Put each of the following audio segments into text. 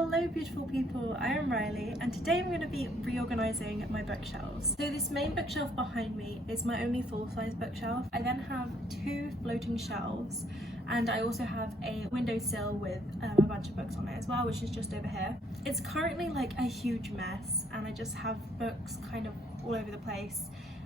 Hello beautiful people, I am Riley and today I'm going to be reorganising my bookshelves. So this main bookshelf behind me is my only full-size bookshelf. I then have two floating shelves and I also have a windowsill with a bunch of books on it as well, which is just over here. It's currently like a huge mess and I just have books kind of all over the place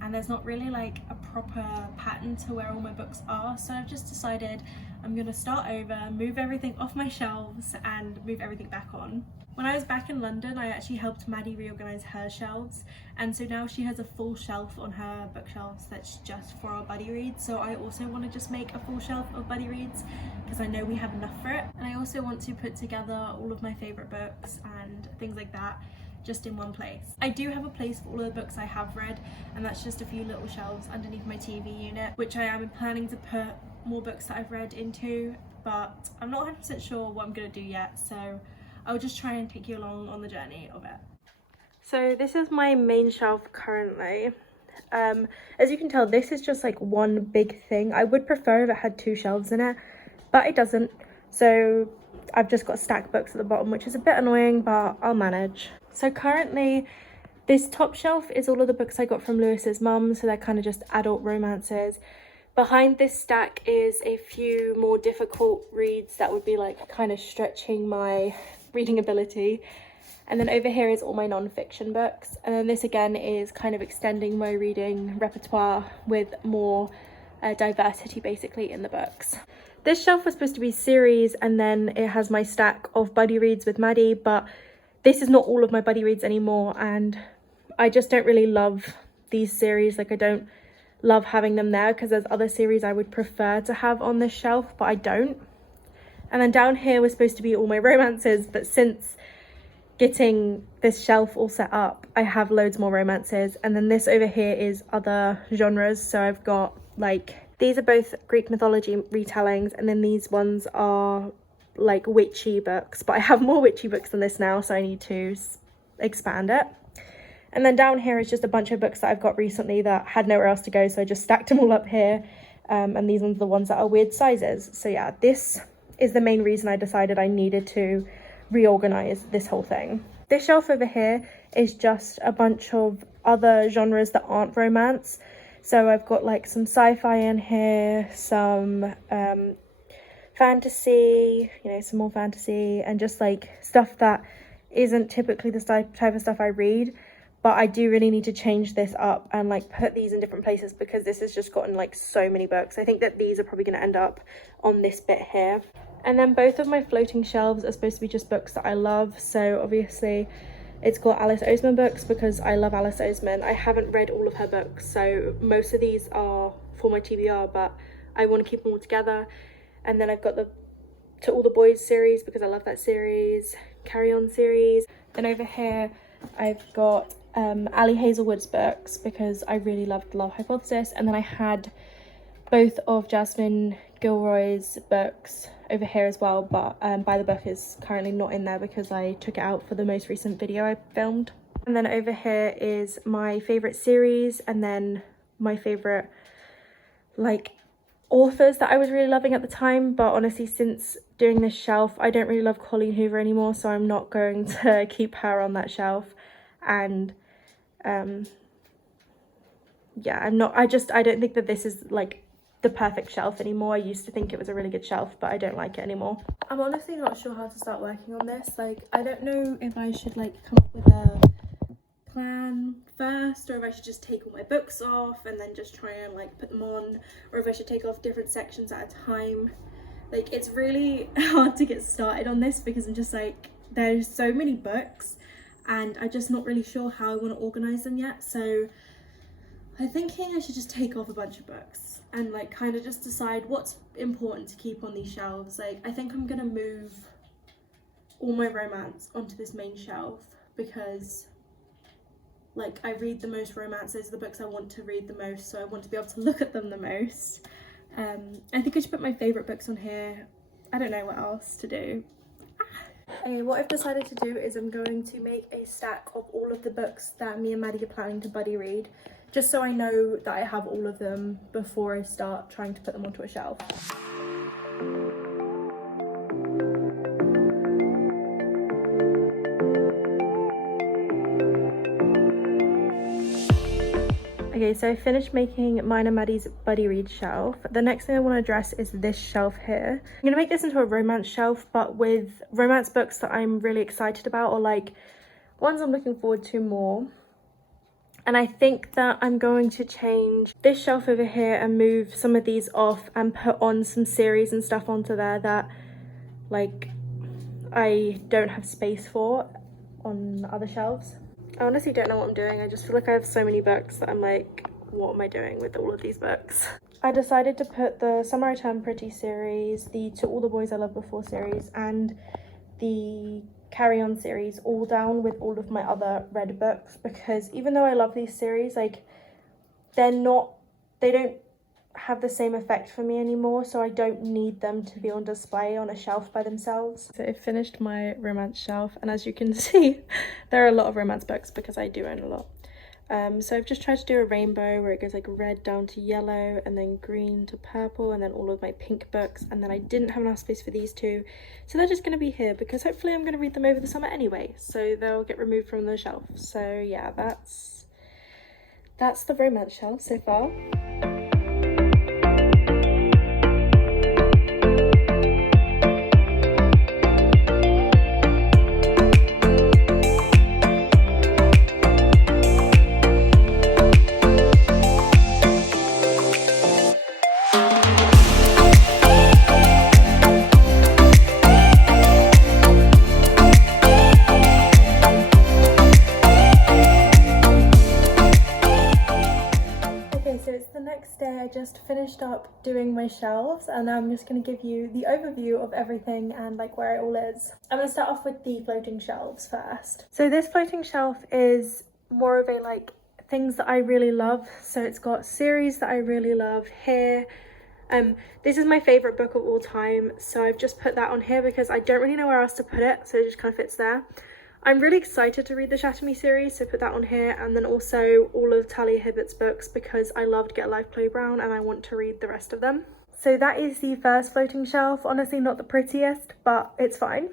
and there's not really like a proper pattern to where all my books are, so I've just decided I'm gonna start over, move everything off my shelves and move everything back on. When I was back in London, I actually helped Maddie reorganise her shelves, and so now she has a full shelf on her bookshelves that's just for our buddy reads. So I also want to just make a full shelf of buddy reads because I know we have enough for it, and I also want to put together all of my favourite books and things like that just in one place. I do have a place for all of the books I have read, and that's just a few little shelves underneath my TV unit, which I am planning to put more books that I've read into, but I'm not 100% sure what I'm going to do yet, so I'll just try and take you along on the journey of it. So this is my main shelf currently. As you can tell, this is just like one big thing. I would prefer if it had two shelves in it, but it doesn't. So I've just got stacked books at the bottom, which is a bit annoying, but I'll manage. So currently, this top shelf is all of the books I got from Lewis's mum, so they're kind of just adult romances. Behind this stack is a few more difficult reads that would be like kind of stretching my reading ability. And then over here is all my non-fiction books. And then this again is kind of extending my reading repertoire with more diversity basically in the books. This shelf was supposed to be series, and then it has my stack of buddy reads with Maddie, but this is not all of my buddy reads anymore, and I just don't really love these series. Like, I don't love having them there because there's other series I would prefer to have on this shelf, but I don't. And then down here was supposed to be all my romances, but since getting this shelf all set up, I have loads more romances. And then this over here is other genres. So I've got like, these are both Greek mythology retellings, and then these ones are like witchy books, but I have more witchy books than this now, so I need to expand it. And then down here is just a bunch of books that I've got recently that had nowhere else to go, so I just stacked them all up here. And these ones are the ones that are weird sizes. So yeah, this is the main reason I decided I needed to reorganize this whole thing. This shelf over here is just a bunch of other genres that aren't romance. So I've got like some sci-fi in here, some fantasy, you know, some more fantasy, and just like stuff that isn't typically the type of stuff I read. But I do really need to change this up and like put these in different places because this has just gotten like so many books. I think that these are probably going to end up on this bit here. And then both of my floating shelves are supposed to be just books that I love. So obviously it's got Alice Oseman books because I love Alice Oseman. I haven't read all of her books, so most of these are for my TBR, but I want to keep them all together. And then I've got the To All the Boys series because I love that series, Carry On series. Then over here I've got Ali Hazelwood's books because I really loved Love Hypothesis. And then I had both of Jasmine Gilroy's books over here as well, but By the Book is currently not in there because I took it out for the most recent video I filmed. And then over here is my favourite series, and then my favourite like authors that I was really loving at the time. But honestly, since doing this shelf, I don't really love Colleen Hoover anymore, so I'm not going to keep her on that shelf. And yeah, I don't think that this is like the perfect shelf anymore. I used to think it was a really good shelf, but I don't like it anymore. I'm honestly not sure how to start working on this. Like, I don't know if I should like come up with a plan first, or if I should just take all my books off and then just try and like put them on, or if I should take off different sections at a time. Like, it's really hard to get started on this because I'm just like, there's so many books and I'm just not really sure how I want to organize them yet. So I'm thinking I should just take off a bunch of books and like kind of just decide what's important to keep on these shelves. Like, I think I'm gonna move all my romance onto this main shelf because like I read the most romances, the books I want to read the most, so I want to be able to look at them the most. I think I should put my favourite books on here. I don't know what else to do. Okay, what I've decided to do is I'm going to make a stack of all of the books that me and Maddie are planning to buddy read, just so I know that I have all of them before I start trying to put them onto a shelf. Okay, so I finished making mine and Maddie's buddy read shelf. The next thing I want to address is this shelf here. I'm going to make this into a romance shelf, but with romance books that I'm really excited about, or like ones I'm looking forward to more. And I think that I'm going to change this shelf over here and move some of these off and put on some series and stuff onto there that like I don't have space for on other shelves. I honestly don't know what I'm doing. I just feel like I have so many books that I'm like, what am I doing with all of these books? I decided to put the Summer I Turned Pretty series, the To All the Boys I Loved Before series, and the Carry On series all down with all of my other read books, because even though I love these series, like they don't have the same effect for me anymore, so I don't need them to be on display on a shelf by themselves. So I finished my romance shelf, and as you can see there are a lot of romance books because I do own a lot. So I've just tried to do a rainbow where it goes like red down to yellow and then green to purple and then all of my pink books, and then I didn't have enough space for these two, so they're just going to be here because hopefully I'm going to read them over the summer anyway, so they'll get removed from the shelf. So yeah, that's the romance shelf so far. I just finished up doing my shelves, and I'm just going to give you the overview of everything and like where it all is. I'm going to start off with the floating shelves first. So this floating shelf is more of a like things that I really love. So it's got series that I really love here. This is my favorite book of all time, so I've just put that on here because I don't really know where else to put it, so it just kind of fits there. I'm really excited to read the Shatter Me series, so put that on here, and then also all of Talia Hibbert's books because I loved Get Life Chloe Brown and I want to read the rest of them. So that is the first floating shelf. Honestly not the prettiest, but it's fine.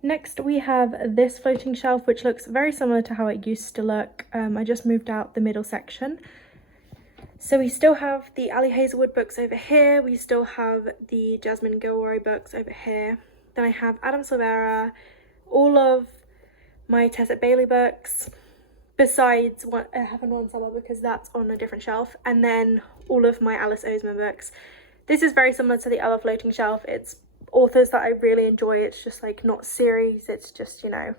Next we have this floating shelf, which looks very similar to how it used to look. I just moved out the middle section. So we still have the Ali Hazelwood books over here, we still have the Jasmine Gilroy books over here, then I have Adam Silvera, all of my Tessa Bailey books, besides Heaven One Summer because that's on a different shelf, and then all of my Alice Oseman books. This is very similar to the other floating shelf. It's authors that I really enjoy. It's just like not series, it's just, you know,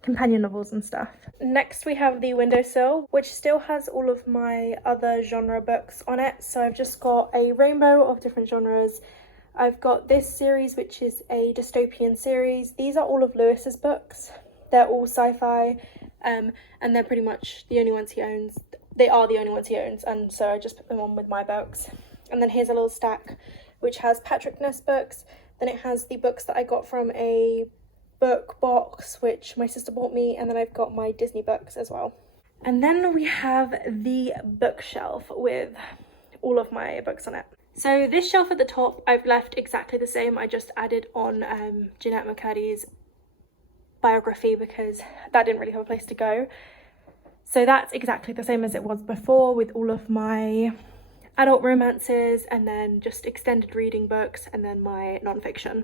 companion novels and stuff. Next we have the windowsill, which still has all of my other genre books on it. So I've just got a rainbow of different genres. I've got this series, which is a dystopian series. These are all of Lewis's books. They're all sci-fi, and they're pretty much the only ones he owns. They are the only ones he owns, and so I just put them on with my books. And then here's a little stack which has Patrick Ness books. Then it has the books that I got from a book box which my sister bought me, and then I've got my Disney books as well. And then we have the bookshelf with all of my books on it. So this shelf at the top I've left exactly the same. I just added on Jeanette McCurdy's biography because that didn't really have a place to go. So that's exactly the same as it was before, with all of my adult romances and then just extended reading books and then my non-fiction.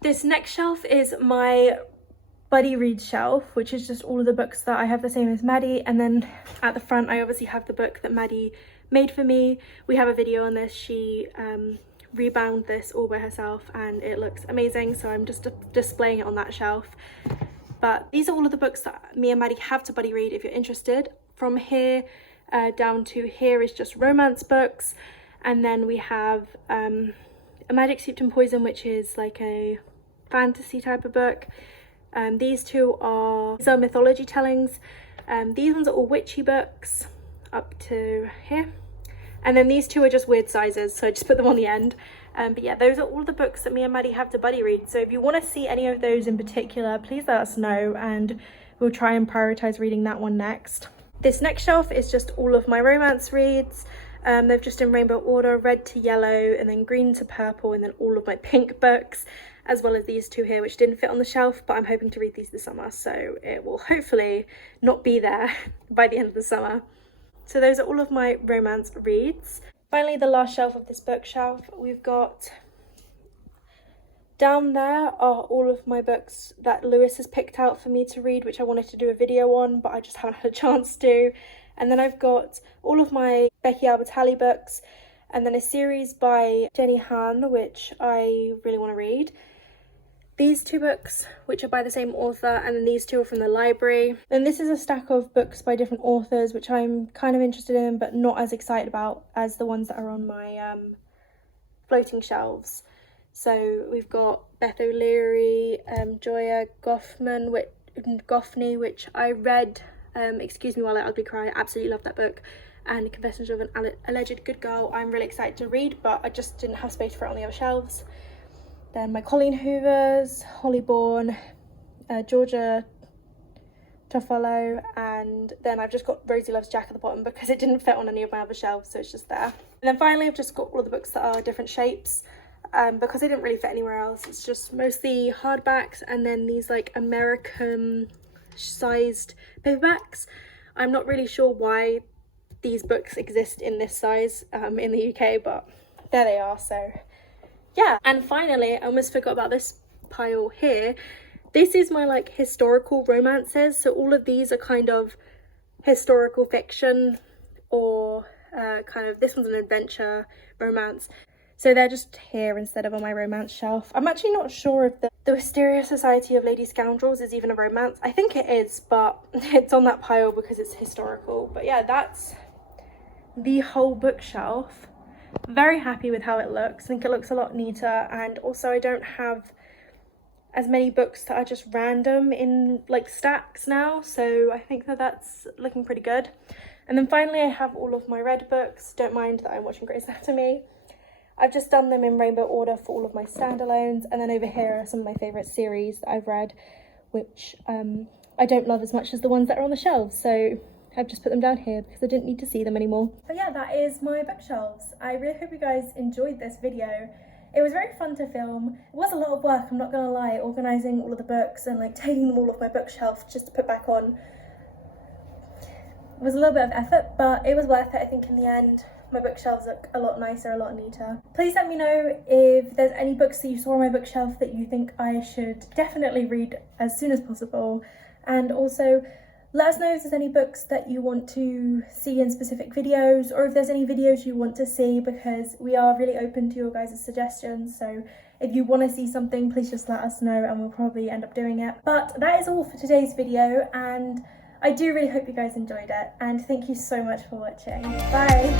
This next shelf is my buddy read shelf, which is just all of the books that I have the same as Maddie, and then at the front I obviously have the book that Maddie made for me. We have a video on this. She rebound this all by herself and it looks amazing, so I'm just displaying it on that shelf. But these are all of the books that me and Maddie have to buddy read if you're interested. From here down to here is just romance books, and then we have A Magic Steeped in Poison, which is like a fantasy type of book. These are mythology tellings. These ones are all witchy books up to here, and then these two are just weird sizes, so I just put them on the end. But yeah, those are all the books that me and Maddie have to buddy read, so if you want to see any of those in particular, please let us know and we'll try and prioritize reading that one next. This next shelf is just all of my romance reads. They're just in rainbow order, red to yellow and then green to purple, and then all of my pink books. as well as these two here which didn't fit on the shelf, but I'm hoping to read these this summer, so it will hopefully not be there by the end of the summer. So those are all of my romance reads. Finally, the last shelf of this bookshelf, we've got, down there are all of my books that Lewis has picked out for me to read, which I wanted to do a video on, but I just haven't had a chance to. And then I've got all of my Becky Albertalli books, and then a series by Jenny Han, which I really want to read. These two books, which are by the same author, and then these two are from the library. Then this is a stack of books by different authors, which I'm kind of interested in, but not as excited about as the ones that are on my floating shelves. So we've got Beth O'Leary, Joya Goffney, which I read, Excuse Me While I Ugly Cry, absolutely love that book, and Confessions of an Alleged Good Girl, I'm really excited to read, but I just didn't have space for it on the other shelves. Then my Colleen Hoovers, Holly Bourne, Georgia Toffolo, and then I've just got Rosie Loves Jack at the bottom because it didn't fit on any of my other shelves, so it's just there. And then finally I've just got all of the books that are different shapes, because they didn't really fit anywhere else. It's just mostly hardbacks, and then these like American sized paperbacks. I'm not really sure why these books exist in this size in the UK, but there they are, so yeah. And finally, I almost forgot about this pile here. This is my like historical romances, so all of these are kind of historical fiction, or kind of, this one's an adventure romance, so they're just here instead of on my romance shelf. I'm actually not sure if the Wisteria Society of Lady Scoundrels is even a romance. I think it is, but it's on that pile because it's historical. But yeah, that's the whole bookshelf. Very happy with how it looks. I think it looks a lot neater, and also I don't have as many books that are just random in like stacks now, so I think that that's looking pretty good. And then finally I have all of my read books. Don't mind that I'm watching Grey's Anatomy. I've just done them in rainbow order for all of my standalones, and then over here are some of my favourite series that I've read, which I don't love as much as the ones that are on the shelves, so I've just put them down here because I didn't need to see them anymore. But yeah, that is my bookshelves. I really hope you guys enjoyed this video. It was very fun to film. It was a lot of work, I'm not gonna lie, organising all of the books and like taking them all off my bookshelf just to put back on. It was a little bit of effort, but it was worth it, I think, in the end. My bookshelves look a lot nicer, a lot neater. Please let me know if there's any books that you saw on my bookshelf that you think I should definitely read as soon as possible. And also, let us know if there's any books that you want to see in specific videos, or if there's any videos you want to see, because we are really open to your guys' suggestions. So if you want to see something, please just let us know and we'll probably end up doing it. But that is all for today's video, and I do really hope you guys enjoyed it, and thank you so much for watching. Bye!